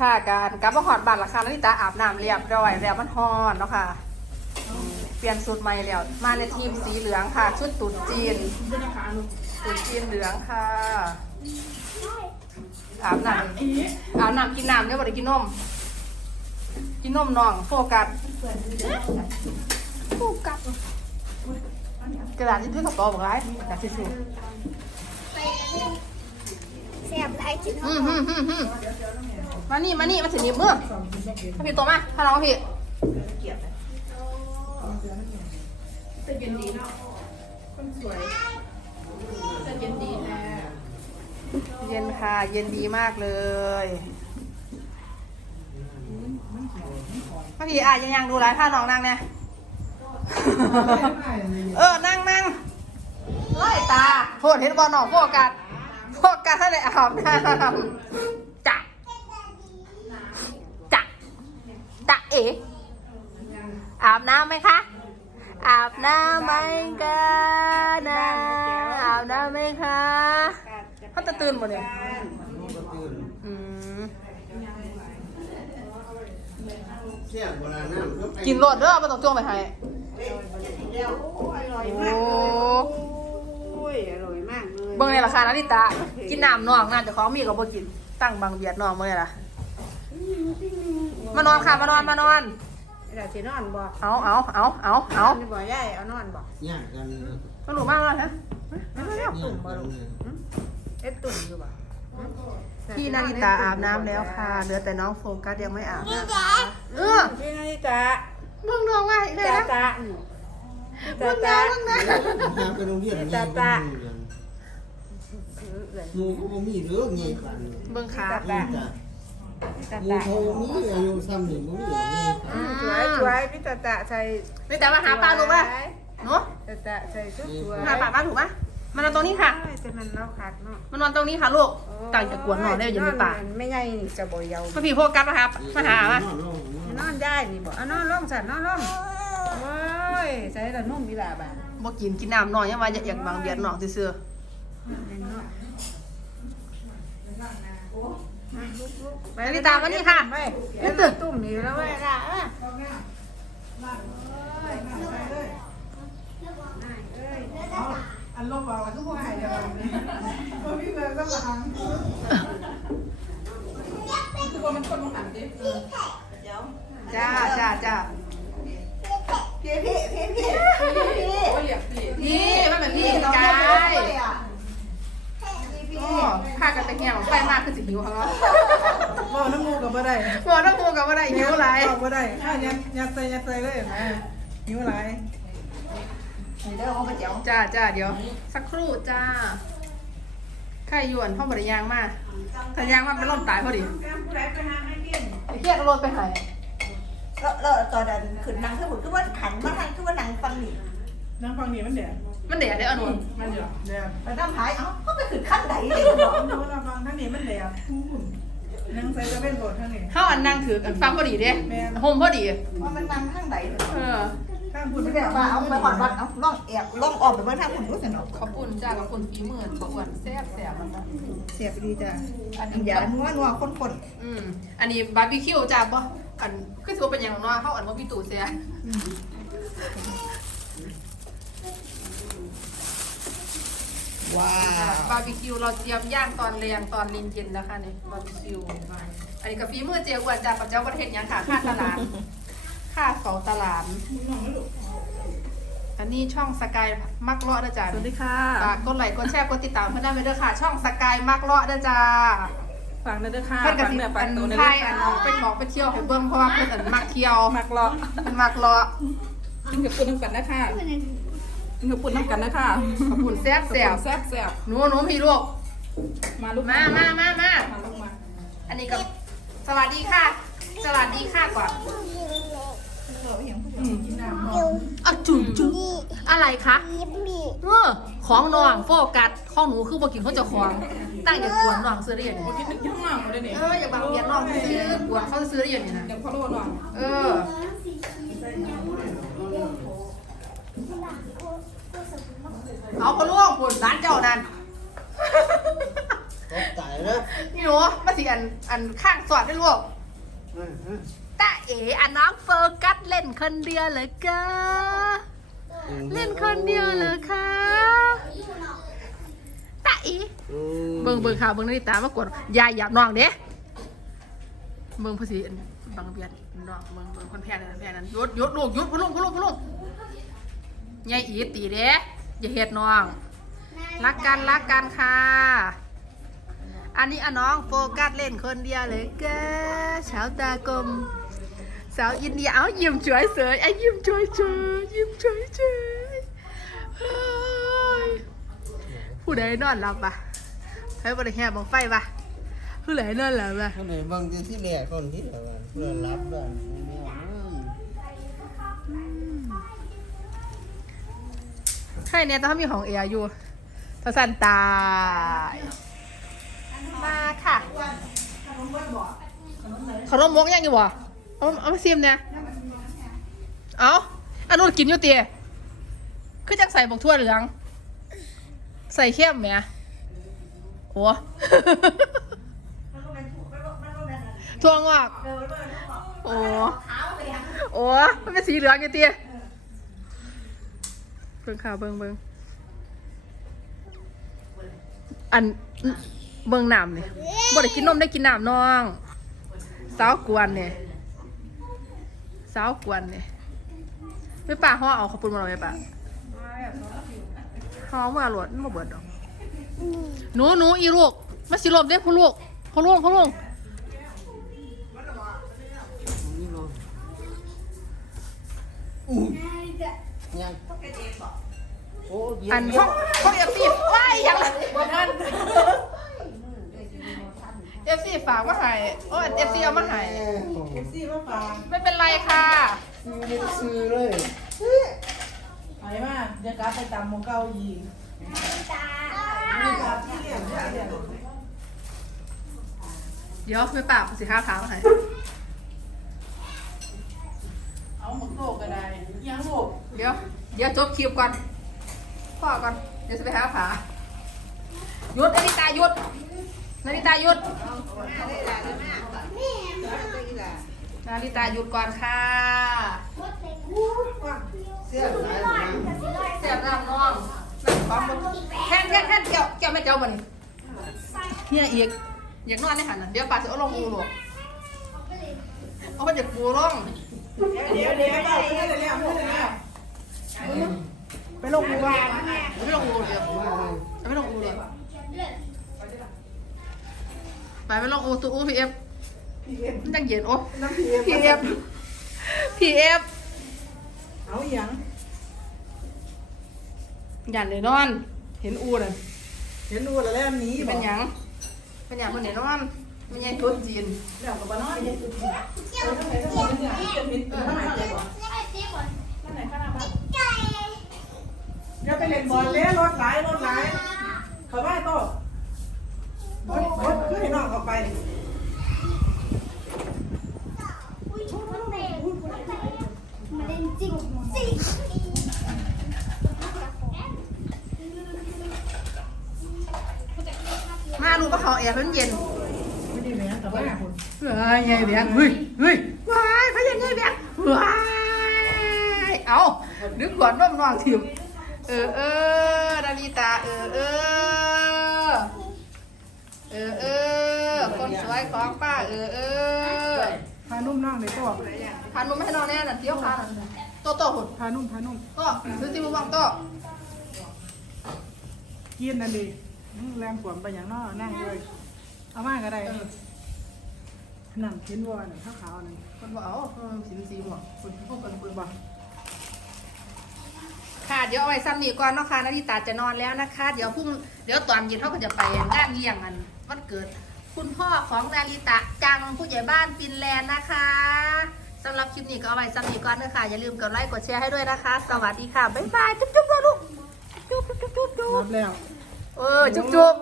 ค่ะการกลับมาหอดบัตรราคานาฬิตาอาบน้ำเรียบร้อยแล้วมันฮอนเนาะค่ะ เปลี่ยนสูตรใหม่แล้วมาในทีมสีเหลืองค่ะ ชุดตุ๊ดจีนตุ๊ดจีนเหลืองค่ะ อาบน้ำอาบน้ำกินน้ำเนี่ยบ่ได้กินนม กินนมน้องโฟกัสโฟกัสกระดาษที่ซื้อกระเป๋าบอกไรกระดาษทิชชู่ ซ่บหลายกินอืมอืมอืมอืมมานี่มานี่มาถึงนิ้วมือมาพี่ตัวมาพาน้องมาพี่เย็นค่ะ เย็นดีมากเลยมาพี่อะยังยังดูไรผ้าน้องนั่งเนี่ยเออ นั่งนั่งไล่ตาโทษเห็นบอลน้องโฟกัส โฟกัสให้เลยอาบน้ำจักจักจักเอ๋อาบน้ำไหมคะ อาบน้ำไหมกันนะอาบน้ำไหมคะเขาจะตื่นหมดเนี่ยอืมเสียโบราณน้ำก็ไปกินรสเด้อไม่ต้องจ้วงไปให้อร่อยโอ้มากเลยโอ้ยอร่อย มากเลยเบิ่งในราคานาฬิตากินน้ำนองน้ำเจะของมีกับบ่กิน ตั้งบางเบียดนองมื่อล่ะ มานอนค่ะมานอนมานอนเราจะนอนบ่เอาเอาเอาเอาเอานี่บ่ยายเอานอนบ่ยากกันมาหนูมากเลยฮะยากกันเอ็ดตุ่นอยู่บ่พี่นาฬิตาอาบน้ำแล้วค่ะ เหลือแต่น้องโฟกัสยังไม่อาบนะคะเออพี่นาฬิกาเบิ่งน้องว่าอีกเลยตานะตานี่เบิ่งตาน้องตาเบิ่งน้องยากกันโรงเรียนนี่มู ก็บ่มีเรื่องไงกันเบิ่งขานี่จ้ะตามูตาโทมีอายุซ้ำนี่บ่มีอะไรสวยสวยพี่ตาตาใส่นี่แต่มาหาปลาถูกป่ะเนาะตาตาใส่ชุดสวยหาปลาปลาถูกป่ะมานอนตรงนี้ค่ะ แต่มันเล่าคักเนาะมานอนตรงนี้ค่ะลูกต่างจากกวนนอนได้อยังไม่ป่าไม่ใหญ่นี่จะบ่ยาวมาพี่โฟกัสนะครับมาหามา นอนได้นี่บ่เอานอนลงสันนอนลงโอ้ยใส่แต่นุ่มอีหล่าบ่าบ่กินกินน้ำนอนยังว่าอยากอยากบางเบียดน้องซื่อ ไปๆนาฬิตามานี่ค่ะไปเอ็นตุ่มนี่แล้วเว้ยล่ะอันลบเอาทุกคนหายเดี๋ยวนี้พี่เงินก็หลังคือว่ามันคนมองหันดิจ้าจ้าจ้า พี่พี่พี่พี่พี่โอ้ยอยากพี่ พี่มันเป็นพี่กายโอ้ ข้ากันตะเกียบไฟมากคือสิหิวเขาบอกน้ำมูกับบ่ได้บอกน้ำมูกับว่าได้หิวไรบอกบ่ได้ข้ายัดยัดใส่ยัดใส่เลยนะหิวไรนี่ได้เอาไปเจียวจ้าจ้าเดี๋ยว สักครู่จ้าไข่หยวนพ่อบริยางมาถ้ายางมาเป็นลมตายพอดีไอ้เกียดรถไปไหน แล้วแล้วตอนนั้นขึ้นนางขึ้นหมดคือว่าขันมาทางคือว่านางฟังนี่ นั่งฟังนี่มันเดือดมันเดี๋ยวได้อนุนมันเดือดเดือดแล้วน้ำหายเอ้าก็ไปขึ้นขั้นไหนเลยบอกน้ำฟังทั้งนี้มันเดือดนั่งใส่จะเป็นบททั้งนี้เข้าอันนั่งถือกันฟังพอดีเด้โฮมพอดีว่ามันนางข้างไหนเลยเออข้างคุณไม่ไม่ได้ได้ว่าว่าเอาเอาไปไปหอดวัดเอาล่องแอบล่องออกไปเมื่อทางคุณรู้สึกเนาะขอบคุณจ้าขอบคุณฝีมือขอบคุณแซ่บแซ่บมันนะเสียไปดีจ้ะอันอันนี้ยานัวนัวคนคนอืมอันนี้บาร์บีคิวจ้าบ่อันคือถือว่าเป็นอย่างน้อยเข้าอันว่าพี่ตู่เสีย ว้าบาร์บีคิวเราเตรียมย่างตอนแรงตอนเย็นๆนะคะนี่บาร์บีคิวอันนี้กับฝีมือเจียวกวนจากปัจเจ้าประเทศยังค่ะค่าตลาดค่าเขาตลาดอันนี้ช่องสกายมักเลาะนะจ๊ะสวัสดีค่ะฝากกดไลค์กดแชร์กดติดตามเพื่อนได้ไหมเด้อค่ะ ช่องสกายมักเลาะนะจ๊ะฝากนะเด้อค่ะเพื่อนกับฝากสิเนื้อฝาอักนตัวนะไทเด้ยออันค่ะไปหมอกไปเที่ยวให้เบิ่งเพราะว่าเพื่อนอันมักเที่ยวมักเลาะมันมักเลาะกินกับปุ่นน้ำกันนะค่ะ กินกับปุ่นน้ำกันนะค่ะขอบคุณแซ่บแซ่บแซ่บแซ่บหนูหนูพี่ลูกมาลูกมามามามามาลูกมา อันนี้ก็สวัสดีค่ะ สวัสดีค่ะก่อนอืมกินน้ำเนาะอะจุ๋จุ๋อะไรคะยิ้มบีเออของน้องโฟกัสของหนูคือบ่กินเขาเจะของตั้งอย่ากวนน้องซื้อได้ยังไงกินกินข้างล่างมาได้เนี่ยเอออย่าบังเบียดน้องซื้อกวนเขาจะซื้อได้ยังไงนะเดี๋ยวพ่อโลหน่อยเออ เอาพะล่วงผลร้านเจ้านั่นตกใจแล้วเนี่หนูมาสิอันอันข้างสอดได้ลูกเออเออตาเอ๋อันน้องโฟกัสเล่นคนเดียวเลยกะเล่นคนเดียวเลยค่ะตาเอ๋อืมเบิ่งเบิ่งค่ะเบิ่งนาฬิตามากดยายหยาบน้องเด้เบิ่งภาษีบางเบียดน้องเบิ่งเบิ่งคนแพ้นั่นแพ้นั้นหยุดหยุดลูกหยุดพุ่นลูกพุ่นลูกพุ่นลูกยายอีตีเด้ อย่าเฮ็ดน้อง รักกันรักกันค่ะ อันนี้อะน้องโฟกัสเล่นคนเดียวเลยแกสาวตากลมสาวอินเดียเอายิ้มช่วยเสยไอ้ยิ้มช่วยเฉยยิ้มช่วยเฉยเฮ้ยผู้ใดนอนหลับปะให้บริแห่บังไฟปะผู้ใดนอนหลับปะเขาเลยบางทีที่แรกก่อนที่แบบว่าเพื่อรับด้วยเนี่ย ใช่เนี่ยต้องมีของเอียอยู่ทสันตาย มาค่ะ ขนมมกยังอยู่บ่เอาเอามาซิมเนี่ยเอาอันนู้นกินอยู่เตียคือจังใส่บกทั่วเหลือง ใส่เข้มไหมโอ้ทั่วงอก โอ้โอ้มันเป็นสีเหลืองอยู่เตีย เบิ่งข่าวเบิ่งเบิ่งอันเบิ่งน้ำเนี่ยบ่ได้กินนมได้กินน้ำน้อง สาวกวนเนี่ยสาวกวนเนี่ยไม่ป่าห่อเอาขาวปุ้นมาหน่อยไหมป่าห่อมาหลวดมันบ่เบิดดอกหนูหนูอีลูกมาสิลมเด้พ่อลูกพ่อลูกพ่อลูกนี่เนาะอู้ ยังโอ้เย็อันนห้องห้องเอฟซีว้ายยังไงเอฟซีฝากมาให้โอ้เอฟซีเอามาให้เอฟซีมาฟังไม่เป็นไรค่ะซื้อไม่ได้ซื้อเลยไปมาเดี๋ยวกลับไปตามหมองเก่าอีกตามีกลับที่เรียนที่เรียนเดี๋ยวไม่ป่าสิค้าถามมาให้ เอาหมกโตก็ได้ยังลูก เดี๋ยวเดี๋ยวจบคลิปก่อนพ่อก่อนเดี๋ยวจะไปหาผาหยุดนาฬิตาหยุดนาฬิตาหยุดนาฬิตาหยุดก่อนค่ะเสื้อนมาเสียบน้ำน้องน้ำความแค่นแค่นแค่นเกี่ยวเกี่ยวไม่เจ้ามันเนี่ยอีกอยากนอนในหันน่ะเดี๋ยวป่าจะเอาลงอูหรอกเอาไปจากปูร่องเดี๋ยวเดี๋ยวเดี๋ยวเดี๋ยวเดี๋ยวเดี๋ยวเดี๋ยว ไปลงมือวางเอาไปลงอูเดี๋ยวไปลงอูเดี๋ยวไปไปลงอูตัวอูพีเอฟมันยังเย็นโอ้น้ำพีเอฟพีเอฟเอาอย่างหยันเลยนอน เห็นอูน่ะเห็นดูแล้วนี้เป็นหยังเป็นหยังมันเห็นนอนมันยังทุนจีนแล้วกับบ้านนอยยังตุ้ดจีเเนี่ยจะมีทำไมใจบ่ทำไมข้างหน้าบ้านอย่าไปเล่นบอลเล่รถหลายรถหลายเขาว่าโตรถรถคือให้น้องเขาไปอุ้ยชุดมันเด็กมาเล่นจริงจริงมาดูปะเขาแอร์เพิ่นเย็นไม่ได้แม่แต่ว่าคนเฮ้ยไงแบงเฮ้ยเฮ้ยว้ายพยังไงแบงว้ายเอาดึกขวดน้มนองทิมเออเออนาริตาเออเออเออเออคนสวยของป้าเออเออพานุ่มน้องในตัวพานุ่มไม่ให้นอนแน่น่ะเที่ยวพาน่ะโตโตหุ่นพานุ่มพานุ่มโตซื้อที่มือบ้างโตกินนั่นดิแรงขวมไปอย่างนอนั่งเลยเอามาก็ได้นั่งกินวัวน่ะขาวๆนั่นคนบอกเอาเออสีสีหมวกคุณพวกกันคุณบ่ ค่ะ เดี๋ยวเอาไว้ซ้ำนี่ก่อนเนาะค่ะนาริตาจะนอนแล้วนะคะ เดี๋ยวพรุ่ง เดี๋ยวตอนเย็นเขาก็จะไปงานเลี้ยงกันวันเกิด คุณพ่อของนาริตะจังผู้ใหญ่บ้านฟินแลนด์นะคะสำหรับคลิปนี้ก็เอาไว้ซ้ำนี่ก่อนเนอะค่ะ อย่าลืมกดไลค์กดแชร์ให้ด้วยนะคะ สวัสดีค่ะ บ๊ายบาย จุ๊บจุ๊บเลยลูก จุ๊บจุ๊บจุ๊บจุ๊บรับแล้ว เออ จุ๊บจุ๊บ